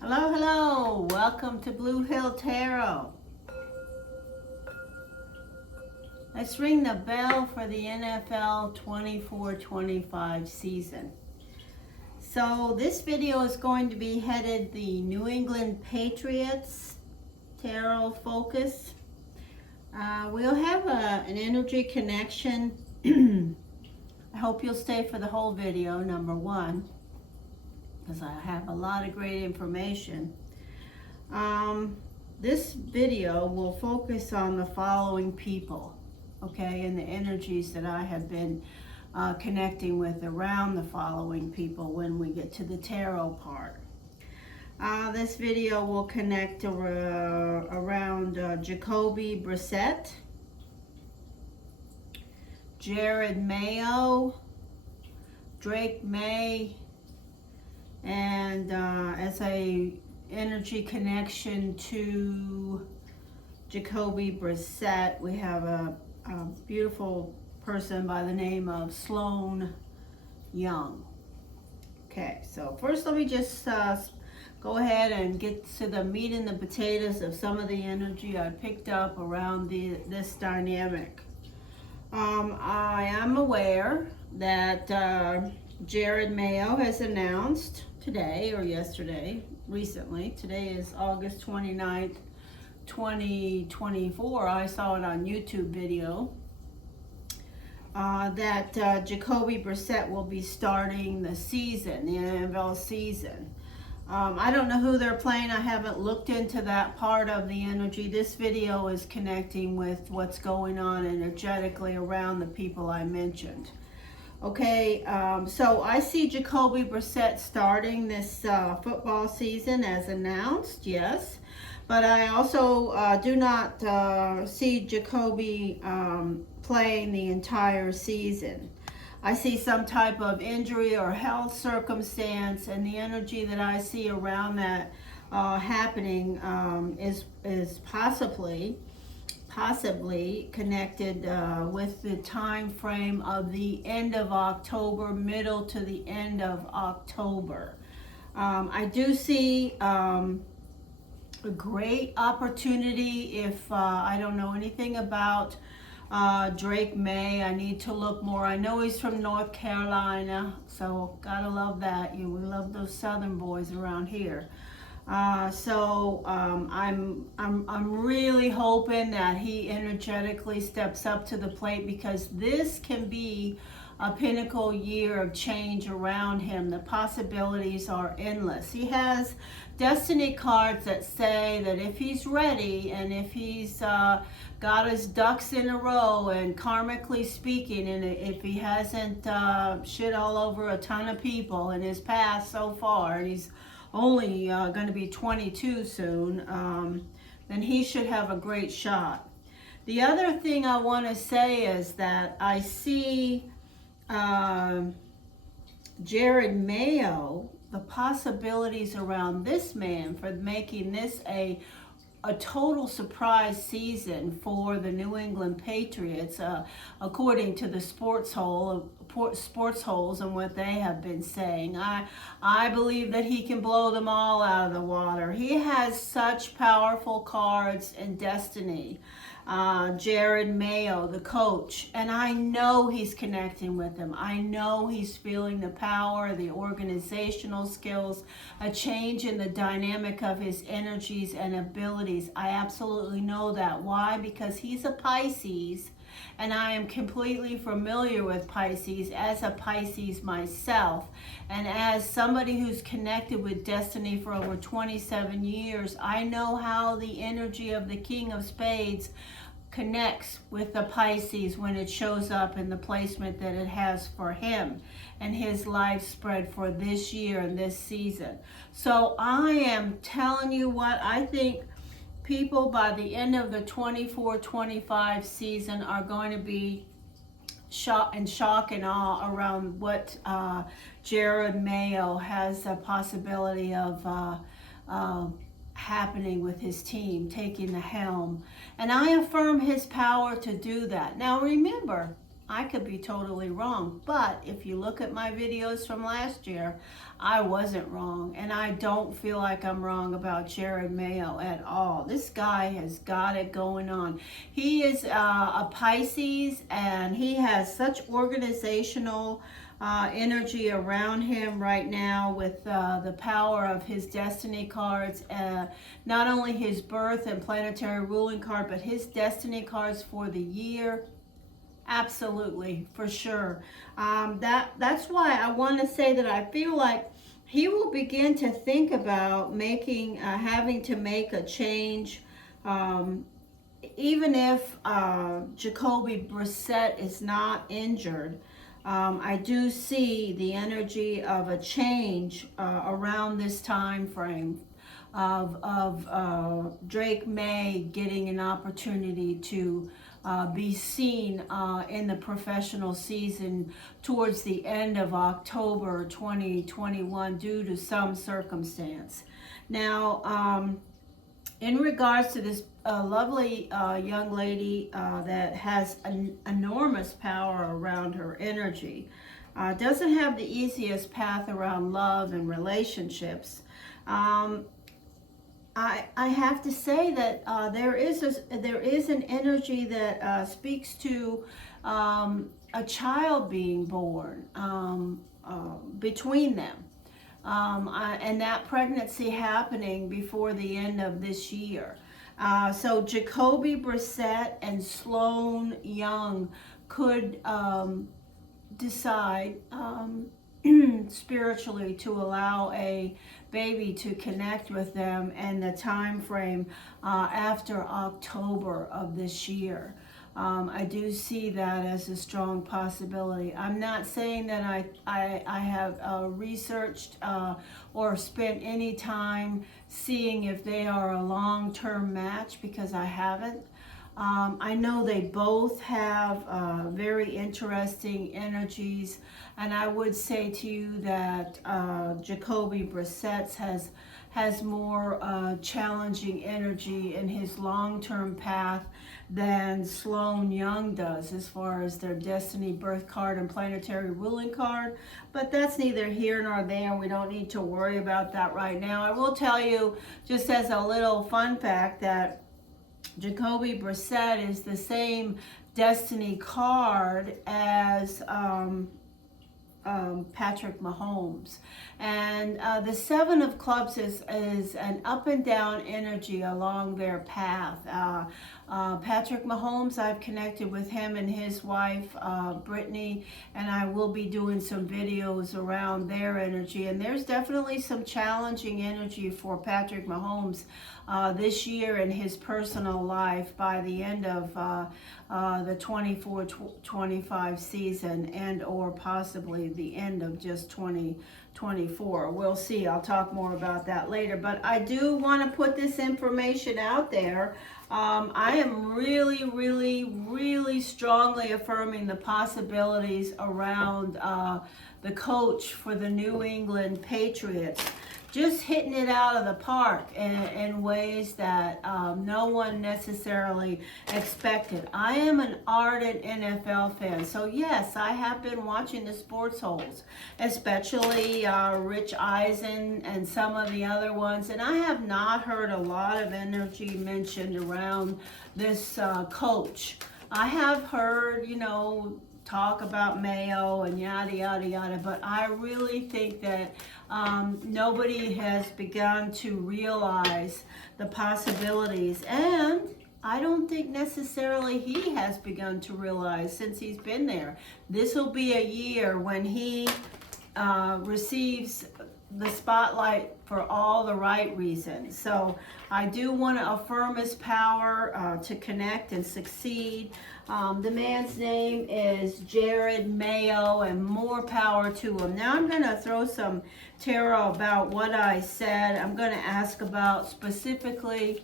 Hello, hello. Welcome to Blue Hill Tarot. Let's ring the bell for the NFL 24-25 season. So this video is going to be headed the New England Patriots Tarot focus. We'll have an energy connection. I hope you'll stay for the whole video, number one, because I have a lot of great information. This video will focus on the following people, okay, and the energies that I have been connecting with around the following people when we get to the tarot part. This video will connect around Jacoby Brissett, Jerod Mayo, Meye, and as a energy connection to Jacoby Brissett, we have a beautiful person by the name of Sloan Young. Okay, so first let me just go ahead and get to the meat and the potatoes of some of the energy I picked up around this dynamic. I am aware that Jerod Mayo has announced today or yesterday, recently, today is August 29th, 2024, I saw it on YouTube video, that Jacoby Brissett will be starting the season, the NFL season. I don't know who they're playing. I haven't looked into that part of the energy. This video is connecting with what's going on energetically around the people I mentioned. Okay, so I see Jacoby Brissett starting this football season as announced, yes. But I also do not see Jacoby playing the entire season. I see some type of injury or health circumstance, and the energy that I see around that happening is possibly connected with the time frame of the end of October, middle to the end of October. I do see a great opportunity if I don't know anything about Meye. I need to look more. I know he's from North Carolina, so gotta love that. We love those Southern boys around here. I'm really hoping that he energetically steps up to the plate, because this can be a pinnacle year of change around him. The possibilities are endless. He has destiny cards that say that if he's ready and if he's got his ducks in a row, and karmically speaking, and if he hasn't shit all over a ton of people in his past so far, and he's only going to be 22 soon, then he should have a great shot. The other thing I want to say is that I see Jerod Mayo, the possibilities around this man for making this a total surprise season for the New England Patriots, according to the sports holes and what they have been saying. I believe that he can blow them all out of the water. He has such powerful cards and destiny. Jerod Mayo, the coach, and I know he's connecting with them. I know he's feeling the power, the organizational skills, a change in the dynamic of his energies and abilities. I absolutely know that. Why? Because he's a Pisces, and I am completely familiar with Pisces as a Pisces myself, and as somebody who's connected with destiny for over 27 years, I know how the energy of the King of Spades connects with the Pisces when it shows up in the placement that it has for him and his life spread for this year and this season. So I am telling you what, I think people by the end of the 24-25 season are going to be shock and awe around what Jerod Mayo has a possibility of happening with his team, taking the helm. And I affirm his power to do that. Now remember, I could be totally wrong, but if you look at my videos from last year, I wasn't wrong, and I don't feel like I'm wrong about Jerod Mayo at all. This guy has got it going on. He is a Pisces, and he has such organizational energy around him right now with the power of his destiny cards, not only his birth and planetary ruling card, but his destiny cards for the year. Absolutely, for sure. That's why I want to say that I feel like he will begin to think about having to make a change, even if Jacoby Brissett is not injured. I do see the energy of a change around this time frame of Drake Meye getting an opportunity to be seen in the professional season towards the end of October 2021 due to some circumstance. Now, in regards to this lovely young lady that has an enormous power around her energy, doesn't have the easiest path around love and relationships. I have to say that there is an energy that speaks to a child being born between them, and that pregnancy happening before the end of this year. So Jacoby Brissett and Sloan Young could decide spiritually to allow a baby to connect with them in the time frame after October of this year. I do see that as a strong possibility. I'm not saying that I have researched or spent any time seeing if they are a long-term match, because I haven't. I know they both have very interesting energies, and I would say to you that Jacoby Brissett has more challenging energy in his long-term path than Sloan Young does as far as their destiny birth card and planetary ruling card. But that's neither here nor there. We don't need to worry about that right now. I will tell you, just as a little fun fact, that Jacoby Brissett is the same destiny card as Patrick Mahomes. And the Seven of Clubs is an up and down energy along their path. Patrick Mahomes, I've connected with him and his wife, Brittany, and I will be doing some videos around their energy. And there's definitely some challenging energy for Patrick Mahomes this year in his personal life by the end of the 24-25 season, and or possibly the end of just 2024. We'll see. I'll talk more about that later. But I do want to put this information out there. I am really, really, really strongly affirming the possibilities around the coach for the New England Patriots. Just hitting it out of the park in ways that no one necessarily expected. I am an ardent NFL fan, so yes, I have been watching the sports holes, especially Rich Eisen and some of the other ones, and I have not heard a lot of energy mentioned around this coach. I have heard, talk about Mayo and yada, yada, yada, but I really think that nobody has begun to realize the possibilities, and I don't think necessarily he has begun to realize since he's been there. This will be a year when he receives the spotlight for all the right reasons. So I do want to affirm his power to connect and succeed. The man's name is Jerod Mayo, and more power to him. Now I'm going to throw some tarot about what I said. I'm going to ask about specifically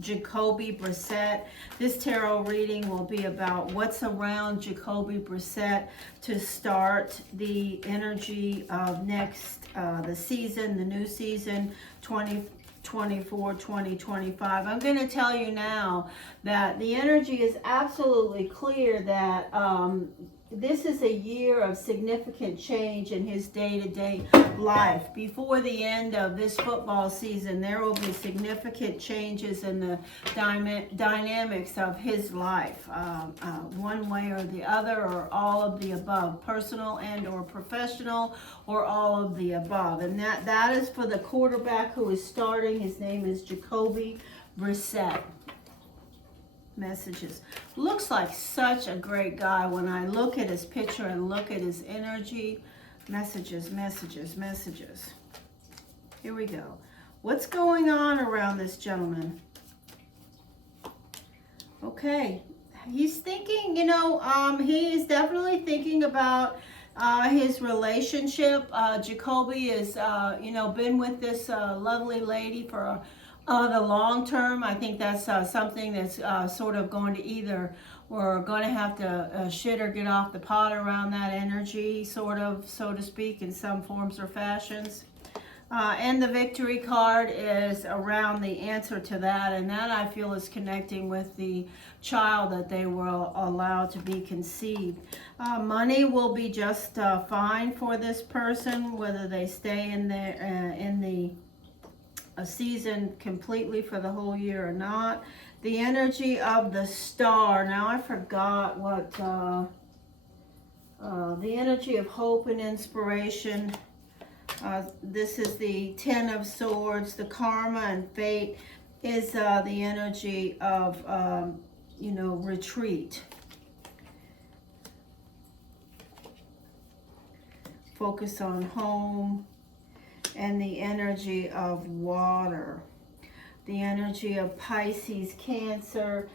Jacoby Brissett. This tarot reading will be about what's around Jacoby Brissett to start the energy of the season, the new season, 24, 20, 25. I'm going to tell you now that the energy is absolutely clear that this is a year of significant change in his day-to-day life. Before the end of this football season, there will be significant changes in the dynamics of his life, one way or the other, or all of the above, personal and or professional, or all of the above. And that is for the quarterback who is starting. His name is Jacoby Brissett. Messages. Looks like such a great guy when I look at his picture and look at his energy. Messages, messages, messages. Here we go. What's going on around this gentleman? Okay. He's thinking, you know, he is definitely thinking about his relationship. Jacoby is, you know, been with this lovely lady for the long term. I think that's something that's sort of going to either, we're going to have to shit or get off the pot around that energy, sort of, so to speak, in some forms or fashions. And the victory card is around the answer to that, and that I feel is connecting with the child that they will allow to be conceived. Money will be just fine for this person, whether they stay in the a season completely for the whole year or not. The energy of the star. Now I forgot what the energy of hope and inspiration. This is the Ten of Swords. The karma and fate is the energy of you know, retreat. Focus on home. And the energy of water, the energy of Pisces, Cancer.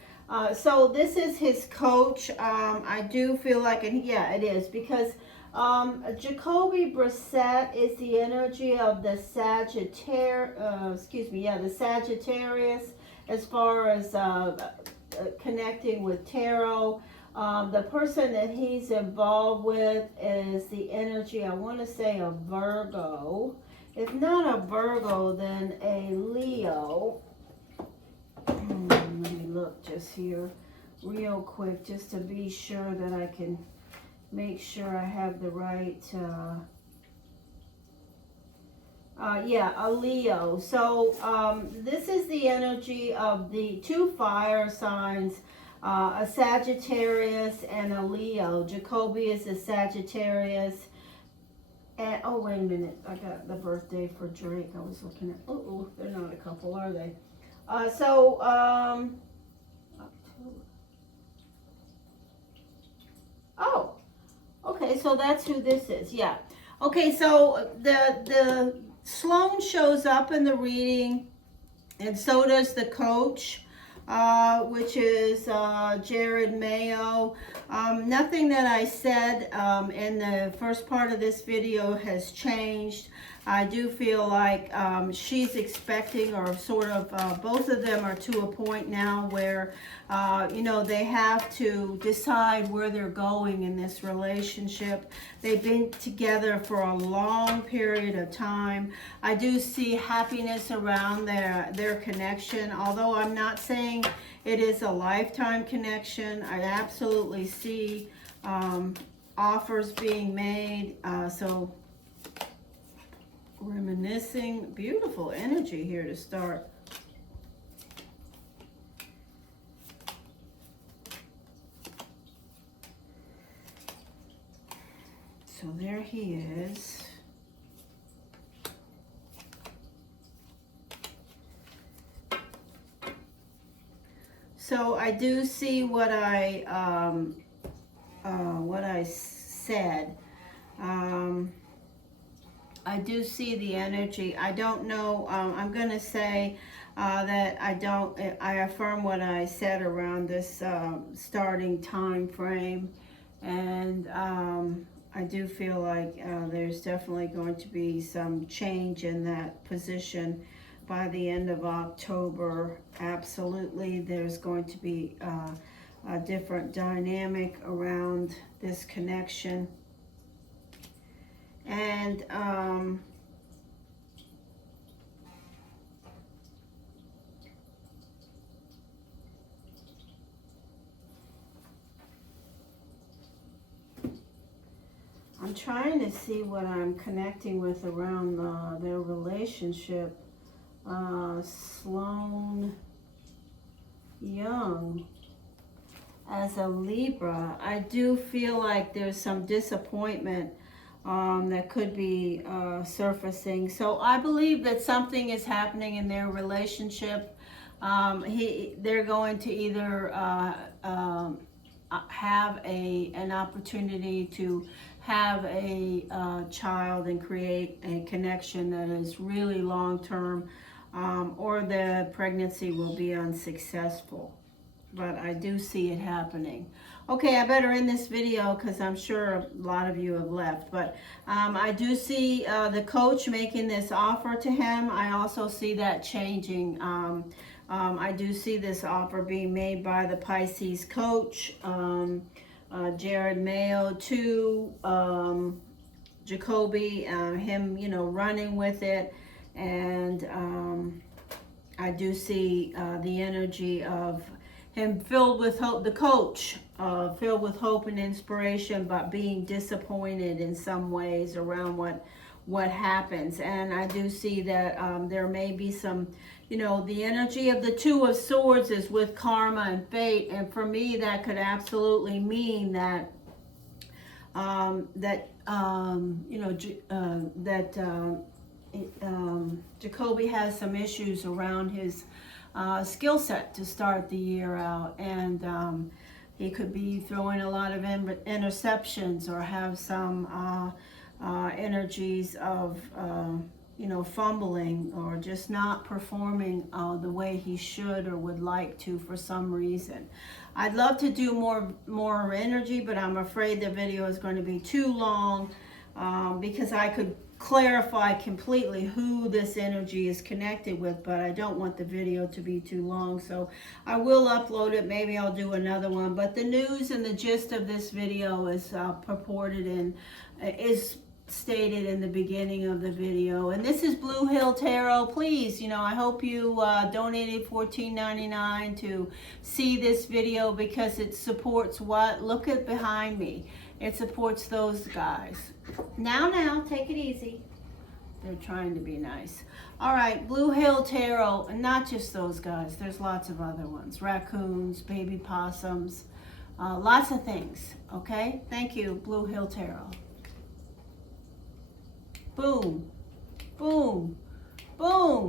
So this is his coach. I do feel like, and yeah, it is, because Jacoby Brissett is the energy of the the Sagittarius, as far as connecting with tarot. The person that he's involved with is the energy, I want to say, a Virgo. If not a Virgo, then a Leo. Let me look just here real quick, just to be sure that I can make sure I have the right, yeah, a Leo. So this is the energy of the two fire signs, a Sagittarius and a Leo. Jacoby is a Sagittarius. And, oh, wait a minute. I got the birthday for Drake. I was looking at, oh, they're not a couple, are they? October. Oh, okay, so that's who this is. Yeah. Okay, so the Sloan shows up in the reading, and so does the coach, which is Jerod Mayo. Nothing that I said in the first part of this video has changed. I do feel like she's expecting, or sort of both of them are to a point now where you know, they have to decide where they're going in this relationship. They've been together for a long period of time. I do see happiness around their connection, although I'm not saying it is a lifetime connection. I absolutely see offers being made. So reminiscing, beautiful energy here to start. So there he is. So I do see what I said. I do see the energy. I don't know. I'm going to say that I affirm what I said around this starting time frame, and I do feel like there's definitely going to be some change in that position by the end of October. Absolutely, there's going to be a different dynamic around this connection. And I'm trying to see what I'm connecting with around their relationship. Sloan Young as a Libra. I do feel like there's some disappointment that could be surfacing. So I believe that something is happening in their relationship. They're going to either have an opportunity to have a child and create a connection that is really long-term, or the pregnancy will be unsuccessful. But I do see it happening. Okay, I better end this video because I'm sure a lot of you have left. But I do see the coach making this offer to him. I also see that changing. I do see this offer being made by the Pisces coach, Jerod Mayo, to Jacoby, him, running with it. And I do see the energy of him filled with hope, the coach, filled with hope and inspiration, but being disappointed in some ways around what happens. And I do see that there may be some, the energy of the Two of Swords is with karma and fate. And for me, that could absolutely mean that, Jacoby has some issues around his skill set to start the year out, and he could be throwing a lot of interceptions or have some energies of fumbling or just not performing the way he should or would like to for some reason. I'd love to do more energy, but I'm afraid the video is going to be too long, because I could clarify completely who this energy is connected with, but I don't want the video to be too long, so I will upload it. Maybe I'll do another one, but the news and the gist of this video is purported and is stated in the beginning of the video. And this is Blue Hill Tarot. Please, I hope you donated $14.99 to see this video, because it supports what? Look at behind me. It supports those guys. Now, take it easy. They're trying to be nice. All right, Blue Hill Tarot, and not just those guys. There's lots of other ones. Raccoons, baby possums, lots of things, okay? Thank you, Blue Hill Tarot. Boom, boom, boom.